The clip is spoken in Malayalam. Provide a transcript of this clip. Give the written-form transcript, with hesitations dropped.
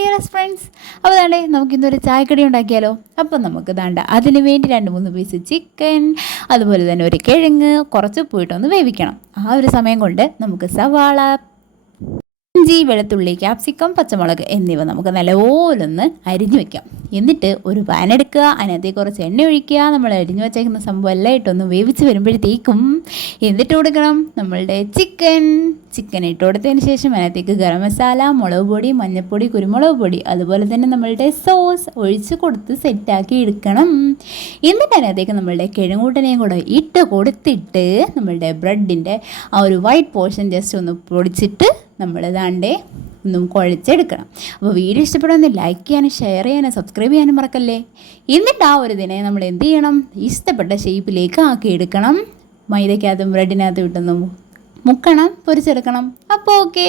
Dearest friends. അപ്പോൾ ദാണ്ടേ നമുക്കിന്നൊരു ചായക്കടി ഉണ്ടാക്കിയാലോ. അപ്പം നമുക്ക് ദാണ്ട അതിന് വേണ്ടി 2-3 പീസ് ചിക്കൻ, അതുപോലെ തന്നെ ഒരു കിഴങ്ങ്, കുറച്ച് ഉപ്പിട്ടൊന്ന് വേവിക്കണം. ആ ഒരു സമയം കൊണ്ട് നമുക്ക് സവാള, ഇഞ്ചി, വെളുത്തുള്ളി, ക്യാപ്സിക്കം, പച്ചമുളക് എന്നിവ നമുക്ക് നല്ലപോലൊന്ന് അരിഞ്ഞു വെക്കാം. എന്നിട്ട് ഒരു പാൻ എടുക്കുക, അതിനകത്തേക്ക് കുറച്ച് എണ്ണ ഒഴിക്കുക. നമ്മൾ അരിഞ്ഞു വെച്ചേക്കുന്ന സംഭവം എല്ലാം ഇട്ടൊന്ന് വേവിച്ച് വരുമ്പോഴത്തേക്കും എന്നിട്ട് കൊടുക്കണം നമ്മളുടെ ചിക്കൻ ഇട്ട് കൊടുത്തതിന് ശേഷം അതിനകത്തേക്ക് ഗരം മസാല, മുളക് പൊടി, മഞ്ഞൾപ്പൊടി, കുരുമുളക് പൊടി, അതുപോലെ തന്നെ നമ്മളുടെ സോസ് ഒഴിച്ച് കൊടുത്ത് സെറ്റാക്കി എടുക്കണം. എന്നിട്ട് അതിനകത്തേക്ക് നമ്മളുടെ കിഴങ്ങൂട്ടനെയും കൂടെ ഇട്ട് കൊടുത്തിട്ട് നമ്മളുടെ ബ്രെഡിൻ്റെ ആ ഒരു വൈറ്റ് പോർഷൻ ജസ്റ്റ് ഒന്ന് പൊടിച്ചിട്ട് നമ്മൾ ദാണ്ടേ ഒന്നും കുഴച്ചെടുക്കണം. അപ്പോൾ വീഡിയോ ഇഷ്ടപ്പെടുമെന്ന് ലൈക്ക് ചെയ്യാനും ഷെയർ ചെയ്യാനും സബ്സ്ക്രൈബ് ചെയ്യാനും മറക്കല്ലേ. എന്നിട്ട് ആ ഒരു ദിനം നമ്മൾ എന്ത് ചെയ്യണം, ഇഷ്ടപ്പെട്ട ഷേപ്പിലേക്ക് ആക്കിയെടുക്കണം. മൈദക്കകത്തും ബ്രെഡിനകത്തും ഇട്ടൊന്നും മുക്കണം, പൊരിച്ചെടുക്കണം. അപ്പോൾ ഓക്കെ.